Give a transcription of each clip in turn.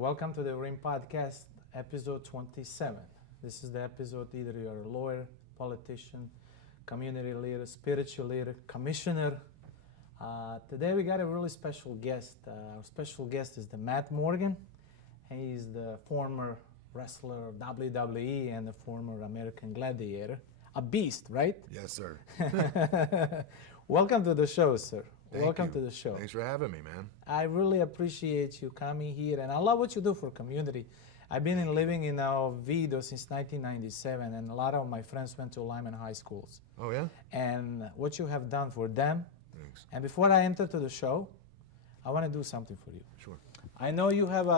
Welcome to the Rimm-PODCAST, episode 27. This is the episode either you're a lawyer, politician, community leader, spiritual leader, commissioner. Today we got a really special guest. Our special guest is the Matt Morgan. He's the former wrestler of WWE and the former American Gladiator. A beast, right? Yes, sir. Welcome to the show, sir. Welcome you. to the show. Thanks for having me, man. I really appreciate you coming here, and I love what you do for community. I've been living in Oviedo since 1997, and a lot of my friends went to Lyman High Schools. Oh, yeah? And what you have done for them. Thanks. And before I enter to the show, I want to do something for you. Sure. I know you have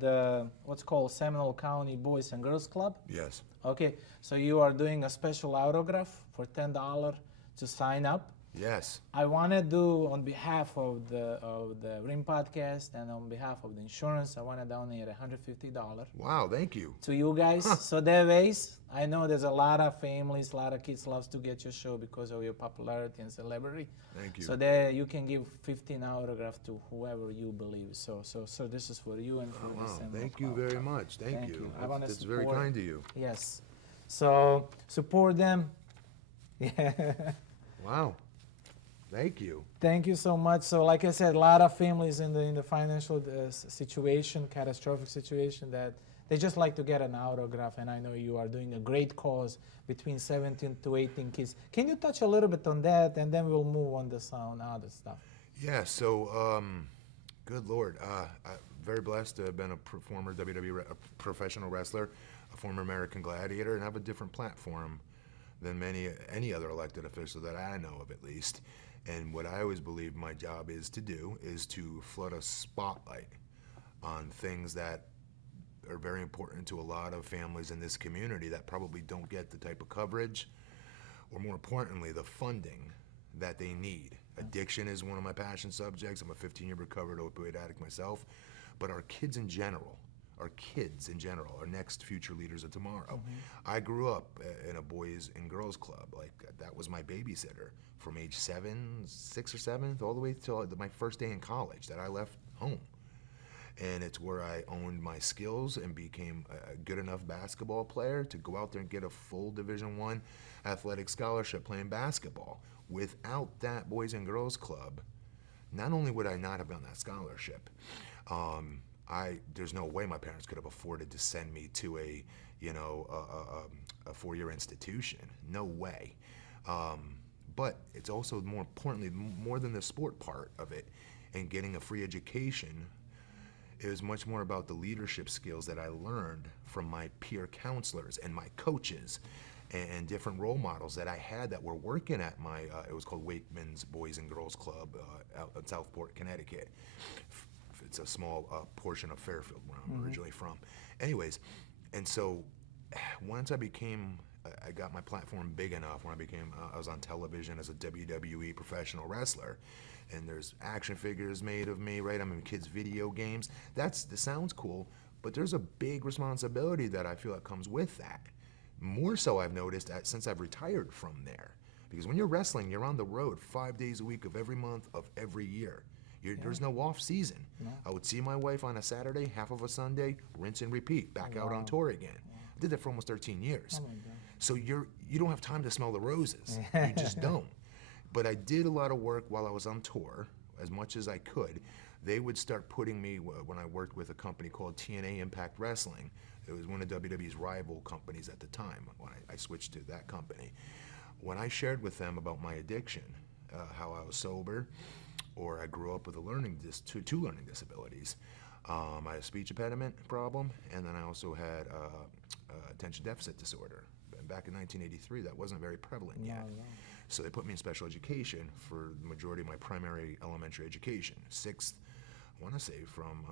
the what's called Seminole County Boys and Girls Club. Yes. Okay, so you are doing a special autograph for $10 to sign up. Yes. I want to do on behalf of the Rimm-PODCAST and on behalf of the insurance, I want to donate $150 Wow, thank you. to you guys. So that ways, I know there's a lot of families, a lot of kids loves to get your show because of your popularity and celebrity. Thank you. So there you can give 15 autographs to whoever you believe. So this is for you and for the Wow, Seminole thank you Club. very much. Thank you. I want to That's very support- kind of you. Yes. So support them. Yeah. Wow. Thank you. Thank you so much. So, like I said, a lot of families in the financial situation, catastrophic situation, that they just like to get an autograph. And I know you are doing a great cause between 17 to 18 kids. Can you touch a little bit on that, and then we'll move on to some other stuff. Yeah. So, good Lord, I'm very blessed to have been a former WWE professional wrestler, a former American Gladiator, and have a different platform than any other elected official that I know of, at least. And what I always believe my job is to do is to flood a spotlight on things that are very important to a lot of families in this community that probably don't get the type of coverage, or more importantly, the funding that they need. Addiction is one of my passion subjects. I'm a 15-year recovered opioid addict myself. But our kids in general, our next future leaders of tomorrow. Mm-hmm. I grew up in a boys and girls club. Like, that was my babysitter from age 6 or 7, all the way till my first day in college that I left home. And it's where I owned my skills and became a good enough basketball player to go out there and get a full Division I athletic scholarship playing basketball. Without that boys and girls club, not only would I not have gotten that scholarship, there's no way my parents could have afforded to send me to a 4-year institution. No way. But it's also more importantly, more than the sport part of it and getting a free education, it was much more about the leadership skills that I learned from my peer counselors and my coaches and different role models that I had that were working at my, it was called Wakeman's Boys and Girls Club out in Southport, Connecticut. It's a small portion of Fairfield, where I'm originally from. Anyways, and so once I got my platform big enough when I was on television as a WWE professional wrestler, and there's action figures made of me, right? I'm in kids' video games. That sounds cool, but there's a big responsibility that I feel that comes with that. More so I've noticed since I've retired from there. Because when you're wrestling, you're on the road 5 days a week of every month of every year. There's no off season. No. I would see my wife on a Saturday, half of a Sunday, rinse and repeat, back out on tour again. Wow. I did that for almost 13 years. Oh my God. So you don't have time to smell the roses. You just don't. But I did a lot of work while I was on tour, as much as I could. They would start putting me, when I worked with a company called TNA Impact Wrestling, it was one of WWE's rival companies at the time when I switched to that company. When I shared with them about my addiction, how I was sober, or I grew up with two learning disabilities. I had a speech impediment problem, and then I also had attention deficit disorder. And back in 1983, that wasn't very prevalent yet. No. So they put me in special education for the majority of my primary elementary education. I want to say from,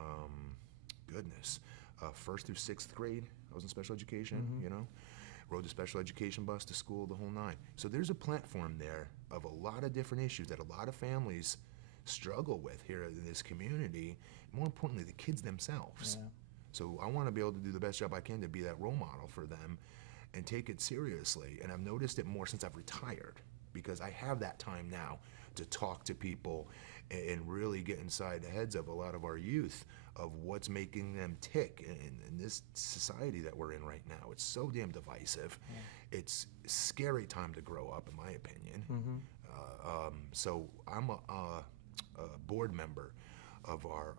first through sixth grade, I was in special education, Rode the special education bus to school, the whole nine. So there's a platform there of a lot of different issues that a lot of families struggle with here in this community, more importantly, the kids themselves. Yeah. So I want to be able to do the best job I can to be that role model for them and take it seriously. And I've noticed it more since I've retired, because I have that time now to talk to people and really get inside the heads of a lot of our youth of what's making them tick in this society that we're in right now. It's so damn divisive. Yeah. It's a scary time to grow up, in my opinion. So I'm a board member of our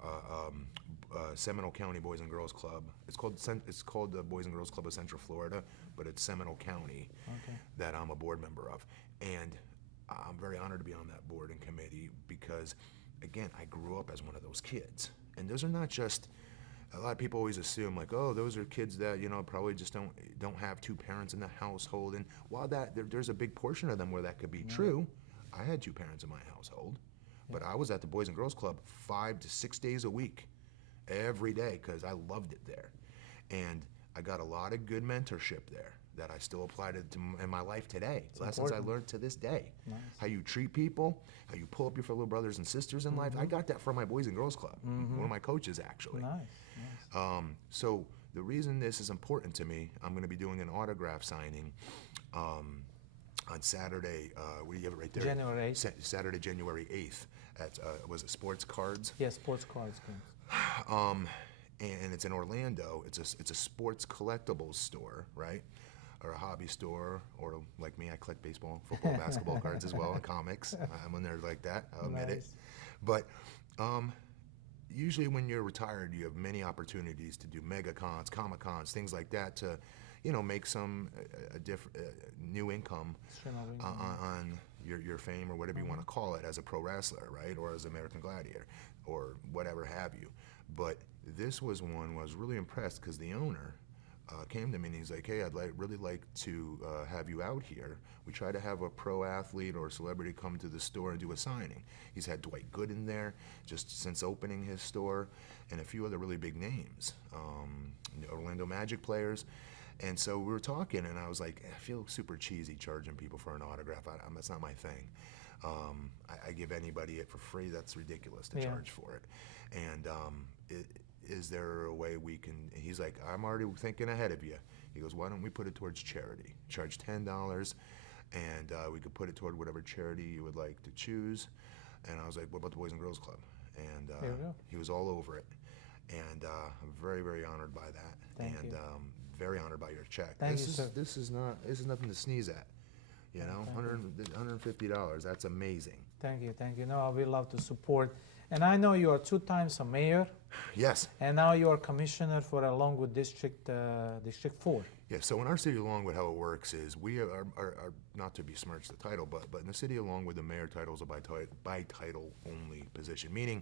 Seminole County Boys and Girls Club. It's called the Boys and Girls Club of Central Florida, but it's Seminole County that I'm a board member of. And I'm very honored to be on that board and committee because, again, I grew up as one of those kids. And those are not just, a lot of people always assume like, oh, those are kids that, probably just don't have two parents in the household. And while there's a big portion of them where that could be true, I had two parents in my household. But I was at the Boys and Girls Club 5 to 6 days a week, every day, because I loved it there. And I got a lot of good mentorship there that I still apply to in my life today. It's lessons I learned to this day. Nice. How you treat people, how you pull up your fellow brothers and sisters in life. I got that from my Boys and Girls Club, one of my coaches, actually. Nice. So the reason this is important to me, I'm going to be doing an autograph signing on Saturday. What do you have it right there? January 8th. Saturday, January 8th. At was it Sports Cards? Yeah, Sports Cards. And it's in Orlando. It's a sports collectibles store, right? Or a hobby store, or like me, I collect baseball, football, basketball cards as well, and comics. I'm in there like that, I'll admit it. But usually when you're retired, you have many opportunities to do mega cons, comic cons, things like that to, make some new income on your fame or whatever you want to call it as a pro wrestler, right? Or as American Gladiator or whatever have you. But this was one I was really impressed because the owner came to me and he's like, hey, I'd really like to have you out here. We try to have a pro athlete or a celebrity come to the store and do a signing. He's had Dwight Gooden there just since opening his store and a few other really big names, Orlando Magic players. And so we were talking and I was like, I feel super cheesy charging people for an autograph. That's not my thing. I give anybody it for free. That's ridiculous to charge for it. And is there a way we can, he's like, I'm already thinking ahead of you. He goes, why don't we put it towards charity? Charge $10 and we could put it toward whatever charity you would like to choose. And I was like, what about the Boys and Girls Club? And he was all over it. And I'm very, very honored by that. Thank you. Very honored by your check. Thank you, sir. This is nothing to sneeze at. $150, that's amazing. Thank you. No, we love to support. And I know you are 2 times a mayor. Yes. And now you are commissioner for Longwood District 4. Yeah, so in our city of Longwood, how it works is we are not to besmirch the title, but in the city of Longwood, the mayor title is a by title only position, meaning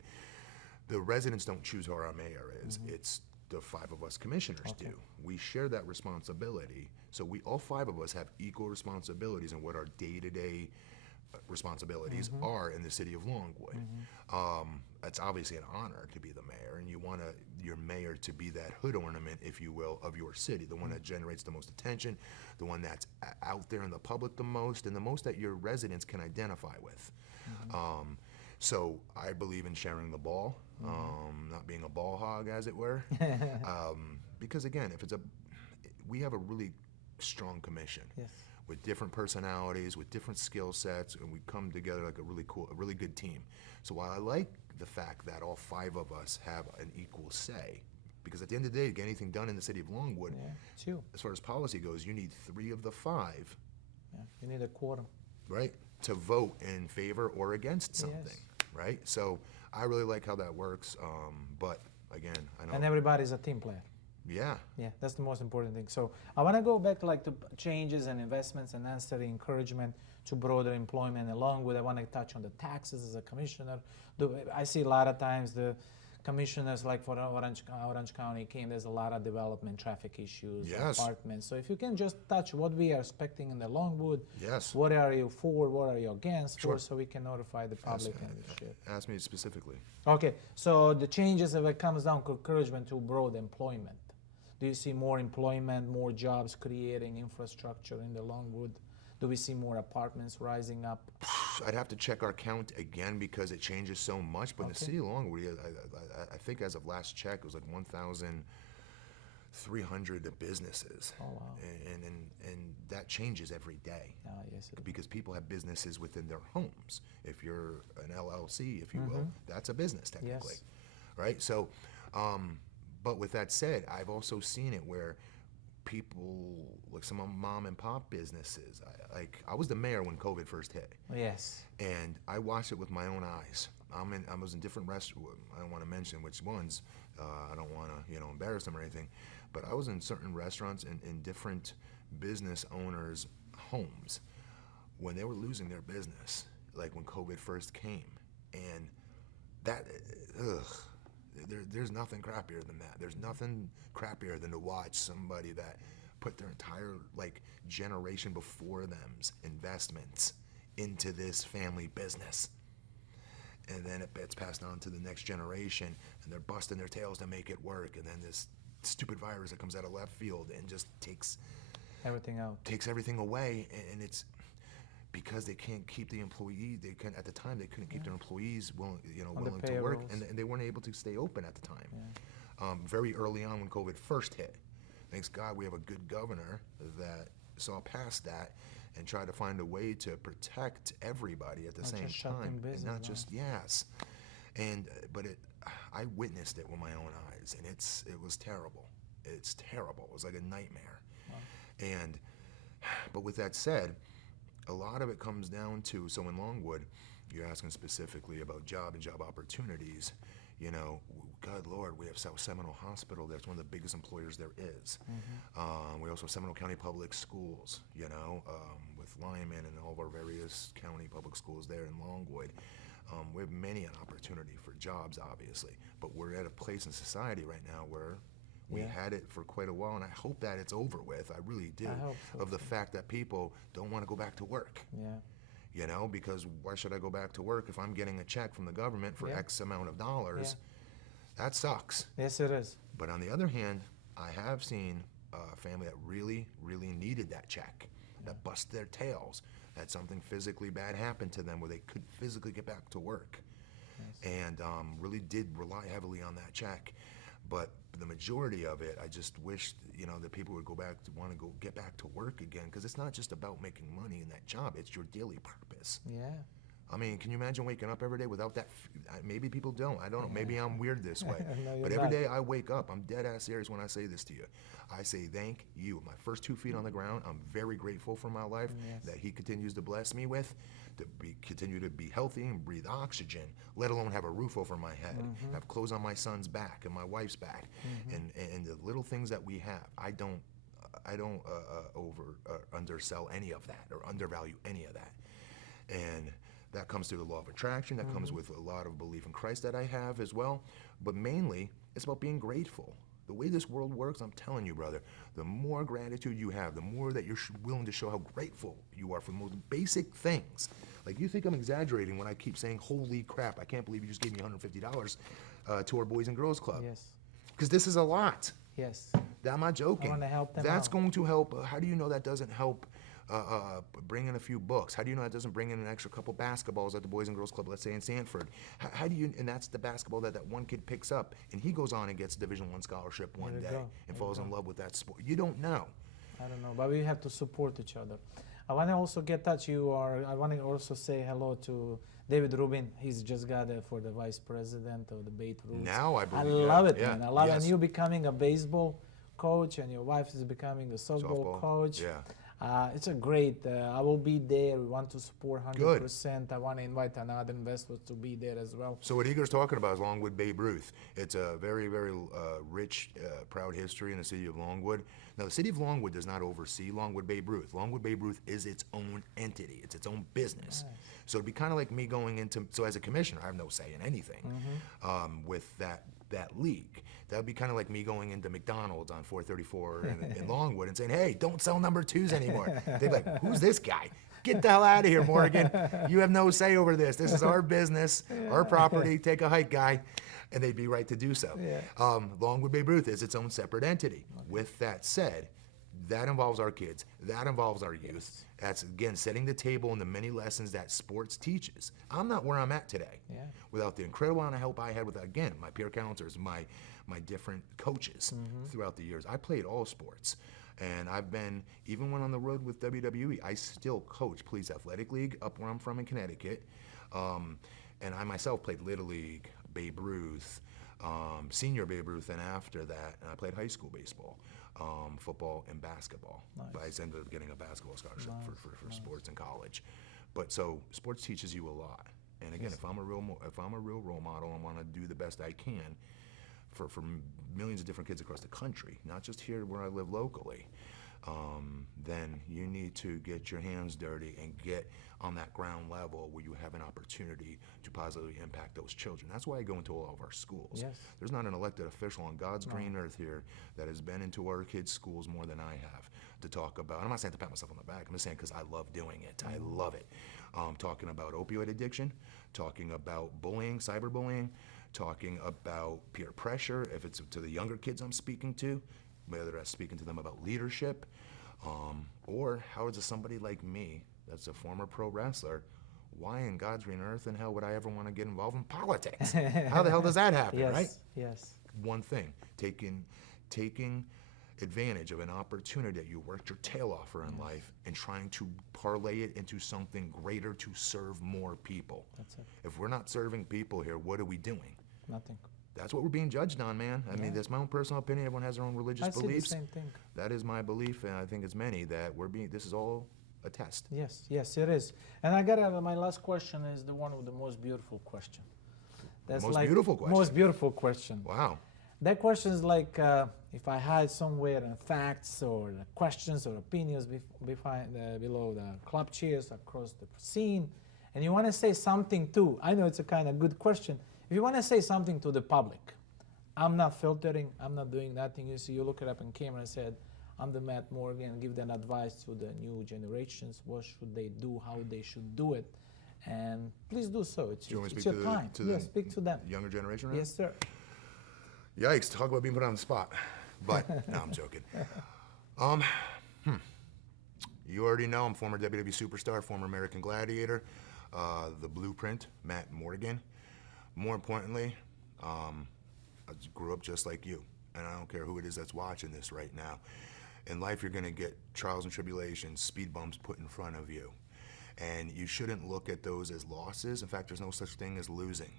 the residents don't choose who our mayor is. It's the 5 of us commissioners do. We share that responsibility. So all 5 of us have equal responsibilities in what our day-to-day responsibilities are in the city of Longwood. It's obviously an honor to be the mayor, and you want your mayor to be that hood ornament, if you will, of your city, the one that generates the most attention, the one that's out there in the public the most, and the most that your residents can identify with. So I believe in sharing the ball, not being a ball hog, as it were, because again, we have a really strong commission. Yes. With different personalities, with different skill sets, and we come together like a really good team. So while I like the fact that all 5 of us have an equal say, because at the end of the day, to get anything done in the city of Longwood, as far as policy goes, you need 3 of the 5. Yeah, you need a quorum. Right, to vote in favor or against something, right? So I really like how that works, but again, I know. And everybody's a team player. Yeah, that's the most important thing. So I want to go back to changes and investments and necessary encouragement to broader employment. Along with, I want to touch on the taxes as a commissioner. I see a lot of times the commissioners, like for Orange County came, there's a lot of development, traffic issues, apartments. So if you can just touch what we are expecting in the Longwood, what are you for, what are you against for, so we can notify the public and shit. Ask me specifically. Okay, so the changes, if it comes down to encouragement to broad employment. Do you see more employment, more jobs creating infrastructure in the Longwood? Do we see more apartments rising up? I'd have to check our count again because it changes so much. But in the city of Longwood, I think as of last check, it was like 300 businesses. Oh, wow. And that changes every day. Yes, it is. Because people have businesses within their homes. If you're an LLC, if you will, that's a business technically, Yes. right? So, but with that said, I've also seen it where people, like some mom and pop businesses, I was the mayor when COVID first hit. Yes. And I watched it with my own eyes. I was in different restaurants. I don't want to mention which ones. I don't want to, embarrass them or anything. But I was in certain restaurants and in different business owners' homes when they were losing their business, like when COVID first came. And that, there's nothing crappier than that. There's nothing crappier than to watch somebody that put their entire generation before them's investments into this family business. And then it gets passed on to the next generation, and they're busting their tails to make it work. And then this stupid virus that comes out of left field and just takes everything out. Takes everything away, and it's because they can't keep the employee. At the time they couldn't keep their employees willing to work, and they weren't able to stay open at the time. Yeah. Very early on when COVID first hit, thanks God we have a good governor that saw past that and tried to find a way to protect everybody at the same time, and not just but I witnessed it with my own eyes, and it was terrible. It's terrible. It was like a nightmare. Wow. But with that said, a lot of it comes down to, so in Longwood, you're asking specifically about job opportunities. God Lord, we have South Seminole Hospital. That's one of the biggest employers there is. Mm-hmm. We also have Seminole County Public Schools, with Lyman and all of our various county public schools there in Longwood. We have many an opportunity for jobs, obviously, but we're at a place in society right now where we had it for quite a while, and I hope that it's over with. I really do. I hope so. Of the fact that people don't want to go back to work. Yeah. Because why should I go back to work if I'm getting a check from the government for X amount of dollars? That sucks. Yes, it is. But on the other hand, I have seen a family that really, really needed that check, that busted their tails, that something physically bad happened to them where they couldn't physically get back to work, and really did rely heavily on that check. But the majority of it, I just wish, that people would want to get back to work again, because it's not just about making money in that job, it's your daily purpose. Yeah. I mean, can you imagine waking up every day without that? Maybe people don't. I don't know. Maybe I'm weird this way. No, but every day I wake up, I'm dead ass serious when I say this to you. I say thank you. My first 2 feet on the ground, I'm very grateful for my life that he continues to bless me with, to continue to be healthy and breathe oxygen, let alone have a roof over my head, have clothes on my son's back and my wife's back, and the little things that we have. I don't undersell any of that or undervalue any of that. And that comes through the law of attraction. That comes with a lot of belief in Christ that I have as well. But mainly, it's about being grateful. The way this world works, I'm telling you, brother, the more gratitude you have, the more that you're willing to show how grateful you are for the most basic things. Like, you think I'm exaggerating when I keep saying, holy crap, I can't believe you just gave me $150 to our Boys and Girls Club. Yes. Because this is a lot. Yes. I'm not joking. I want to help them That's out. going to help. How do you know that doesn't help bring in a few books? How do you know that doesn't bring in an extra couple basketballs at the Boys and Girls Club, let's say in Sanford? How do you, and that's the basketball that one kid picks up, and he goes on and gets a Division I scholarship one day and falls in love with that sport. You don't know. I don't know, but we have to support each other. I want to also get that I want to also say hello to David Rubin. He's just got for the vice president of the Bait Roots. Now I believe. I love it, yeah, man. I love it. yes. And you becoming a baseball coach, and your wife is becoming a softball coach. Yeah. It's a great. I will be there. We want to support 100%. I want to invite another investor to be there as well. So what Igor's talking about is Longwood Babe Ruth. It's a very, very rich, proud history in the city of Longwood. Now, the city of Longwood does not oversee Longwood Babe Ruth. Longwood Babe Ruth is its own entity. It's its own business. Nice. So it'd be kind of like me going into. So as a commissioner, I have no say in anything with that league. That would be kind of like me going into McDonald's on 434 in Longwood and saying, hey, don't sell number 2s anymore. They'd be like, who's this guy? Get the hell out of here, Morgan. You have no say over this. This is our business, our property. Take a hike, guy. And they'd be right to do so. Yeah. Longwood Babe Ruth is its own separate entity. Okay. With that said, That involves our kids. That involves our youth. That's, again, setting the table in the many lessons that sports teaches. I'm not where I'm at today without the incredible amount of help I had with, again, my peer counselors, my different coaches throughout the years. I played all sports. And I've been, even when on the road with WWE, I still coach Police Athletic League up where I'm from in Connecticut. And I myself played Little League, Babe Ruth, senior Babe Ruth, and after that, and I played high school baseball, football, and basketball. Nice. But I ended up getting a basketball scholarship for sports in college. But so sports teaches you a lot. And again, if I'm a real role model and want to do the best I can for millions of different kids across the country, not just here where I live locally, then you need to get your hands dirty and get on that ground level where you have an opportunity to positively impact those children. That's why I go into all of our schools. Yes. There's not an elected official on God's green earth here that has been into our kids' schools more than I have to talk about. I'm not saying to pat myself on the back. I'm just saying because I love doing it. I love it. Talking about opioid addiction, talking about bullying, cyberbullying, talking about peer pressure, if it's to the younger kids I'm speaking to, whether that's speaking to them about leadership, or how is somebody like me, that's a former pro wrestler, why in God's green earth and hell would I ever want to get involved in politics? How the hell does that happen, right? Yes. One thing, taking advantage of an opportunity that you worked your tail off for in life and trying to parlay it into something greater to serve more people. That's it. If we're not serving people here, what are we doing? Nothing. That's what we're being judged on, man. I mean, that's my own personal opinion. Everyone has their own religious beliefs. I see the same thing. That is my belief, and I think it's many, that this is all a test. Yes, it is. And I got my last question is the one with the most beautiful question. That's Most like beautiful question. Most beautiful question. Wow. That question is like if I hide somewhere facts or the questions or opinions below the club chairs across the scene, and you want to say something too. I know it's a kind of good question. If you want to say something to the public, I'm not filtering, I'm not doing nothing. You see, you look it up on camera and said, I'm the Matt Morgan, give them advice to the new generations, what should they do, how they should do it. And please do so. It's your time. Yes, speak to them. Younger generation, right? Yes, sir. Yikes, talk about being put on the spot. But, no, I'm joking. You already know I'm former WWE superstar, former American Gladiator, the Blueprint, Matt Morgan. More importantly, I grew up just like you, and I don't care who it is that's watching this right now. In life, you're going to get trials and tribulations, speed bumps put in front of you, and you shouldn't look at those as losses. In fact, there's no such thing as losing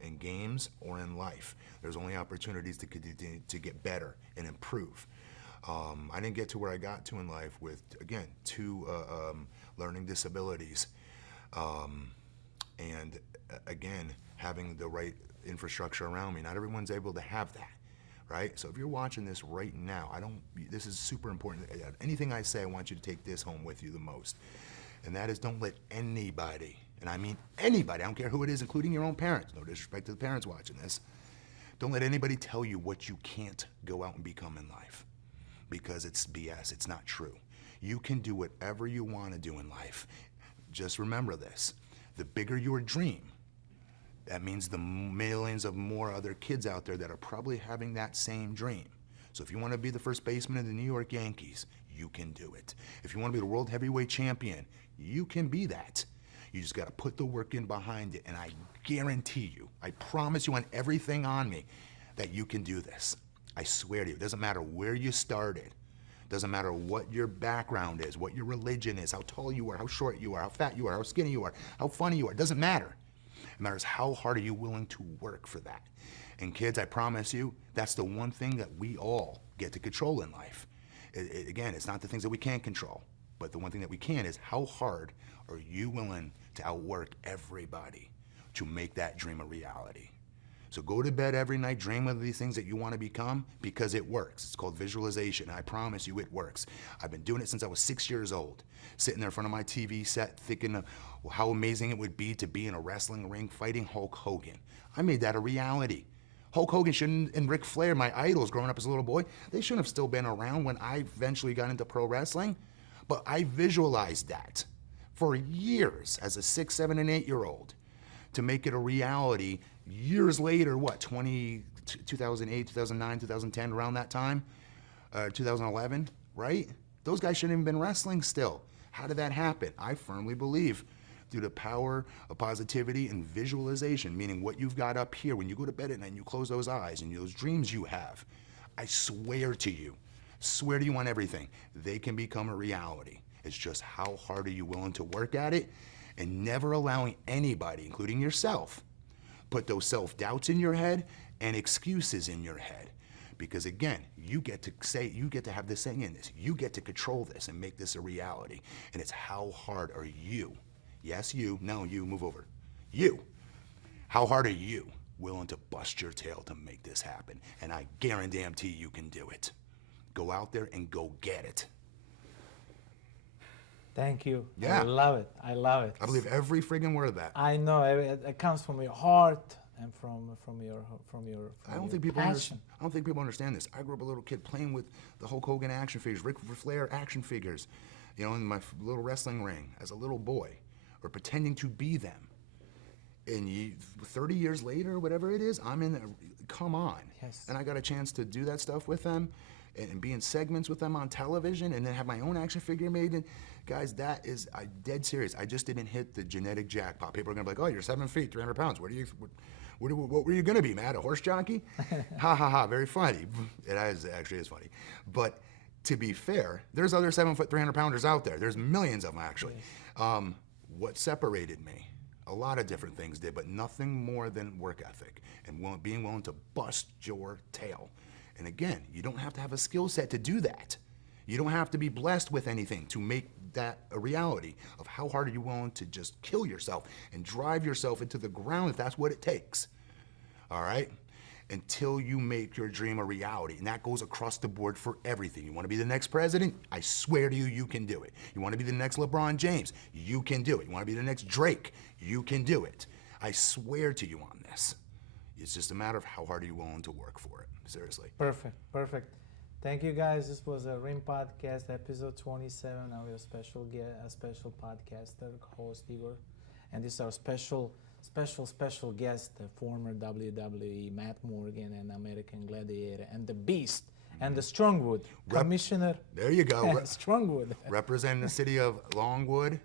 in games or in life. There's only opportunities to get better and improve. I didn't get to where I got to in life with, again, 2 learning disabilities, and again, having the right infrastructure around me. Not everyone's able to have that, right? So if you're watching this right now, this is super important. Anything I say, I want you to take this home with you the most. And that is, don't let anybody, and I mean anybody, I don't care who it is, including your own parents, no disrespect to the parents watching this, don't let anybody tell you what you can't go out and become in life, because it's BS, it's not true. You can do whatever you want to do in life. Just remember this, the bigger your dream, that means the millions of more other kids out there that are probably having that same dream. So if you want to be the first baseman of the New York Yankees, you can do it. If you want to be the world heavyweight champion, you can be that. You just got to put the work in behind it, and I guarantee you, I promise you on everything on me, that you can do this. I swear to you, it doesn't matter where you started. Doesn't matter what your background is, what your religion is, how tall you are, how short you are, how fat you are, how skinny you are, how funny you are. It doesn't matter. It matters how hard are you willing to work for that. And kids, I promise you, that's the one thing that we all get to control in life. Again, it's not the things that we can't control, but the one thing that we can is how hard are you willing to outwork everybody to make that dream a reality. So go to bed every night, dream of these things that you want to become, because it works. It's called visualization. I promise you it works. I've been doing it since I was 6 years old, sitting there in front of my TV set thinking of how amazing it would be to be in a wrestling ring fighting Hulk Hogan. I made that a reality. Hulk Hogan shouldn't, and Ric Flair, my idols growing up as a little boy, they shouldn't have still been around when I eventually got into pro wrestling. But I visualized that for years as a 6, 7, and 8-year-old to make it a reality years later, 2008, 2009, 2010, around that time, 2011, right? Those guys shouldn't have been wrestling still. How did that happen? I firmly believe through the power of positivity and visualization, meaning what you've got up here when you go to bed at night and you close those eyes and those dreams you have, I swear to you on everything, they can become a reality. It's just how hard are you willing to work at it, and never allowing anybody, including yourself, put those self-doubts in your head and excuses in your head. Because again, you get to have this saying in this. You get to control this and make this a reality. And it's how hard are you? Yes, you. No, you. Move over. You. How hard are you willing to bust your tail to make this happen? And I guarantee you can do it. Go out there and go get it. Thank you. Yeah. I love it. I love it. I believe every friggin' word of that. I know it comes from your heart and from your I don't think people passion. I don't think people understand this. I grew up a little kid playing with the Hulk Hogan action figures, Ric Flair action figures, in my little wrestling ring as a little boy, or pretending to be them. And 30 years later, whatever it is, come on. Yes. And I got a chance to do that stuff with them and be in segments with them on television and then have my own action figure made. And guys, I'm dead serious. I just didn't hit the genetic jackpot. People are gonna be like, oh, you're 7 feet, 300 pounds. What were you gonna be, Matt? A horse jockey? Ha ha ha, very funny. It actually is funny. But to be fair, there's other 7 foot, 300 pounders out there. There's millions of them actually. Yes. What separated me? A lot of different things did, but nothing more than work ethic and being willing to bust your tail. And again, you don't have to have a skill set to do that. You don't have to be blessed with anything to make that a reality of how hard are you willing to just kill yourself and drive yourself into the ground if that's what it takes. All right? Until you make your dream a reality. And that goes across the board for everything. You want to be the next president? I swear to you, you can do it. You want to be the next LeBron James? You can do it. You want to be the next Drake? You can do it. I swear to you on this. It's just a matter of how hard are you willing to work for it. Seriously. Perfect. Thank you, guys. This was a Rimm Podcast, episode 27. I'm your special podcaster, host Igor, and this is our special guest, the former WWE Matt Morgan and American Gladiator, and the Beast, and the Strongwood Commissioner. There you go. Strongwood. Representing the city of Longwood,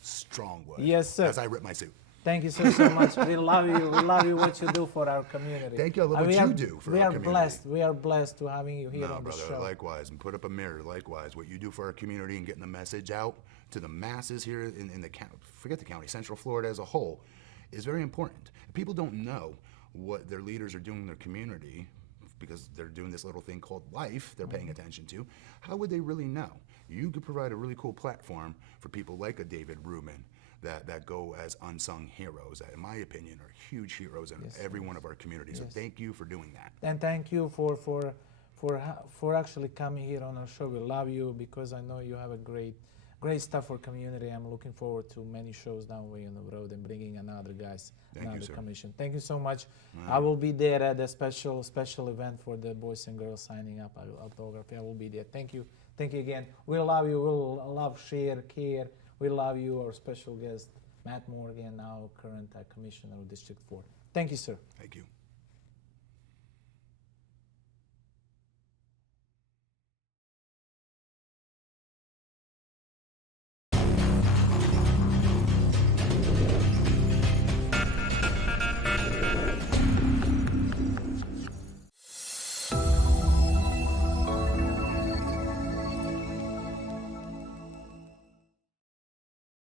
Strongwood. Yes, sir. As I rip my suit. Thank you so much. We love you. We love you what you do for our community. Thank you. I love what you do for our community. We are blessed to having you here on the show. Likewise. And put up a mirror. Likewise. What you do for our community and getting the message out to the masses here in the county, forget the county, Central Florida as a whole, is very important. People don't know what their leaders are doing in their community because they're doing this little thing called life they're paying attention to. How would they really know? You could provide a really cool platform for people like a David Rubin that go as unsung heroes, that in my opinion are huge heroes in every one of our communities. So thank you for doing that. And thank you for actually coming here on our show. We love you because I know you have a great stuff for community. I'm looking forward to many shows down the way on the road and bringing another commission. Thank you so much. I will be there at the special event for the boys and girls signing up autography. I will be there. Thank you again. We love you. We'll love, share, care. We love you. Our special guest, Matt Morgan, now current Commissioner of District 4. Thank you, sir. Thank you.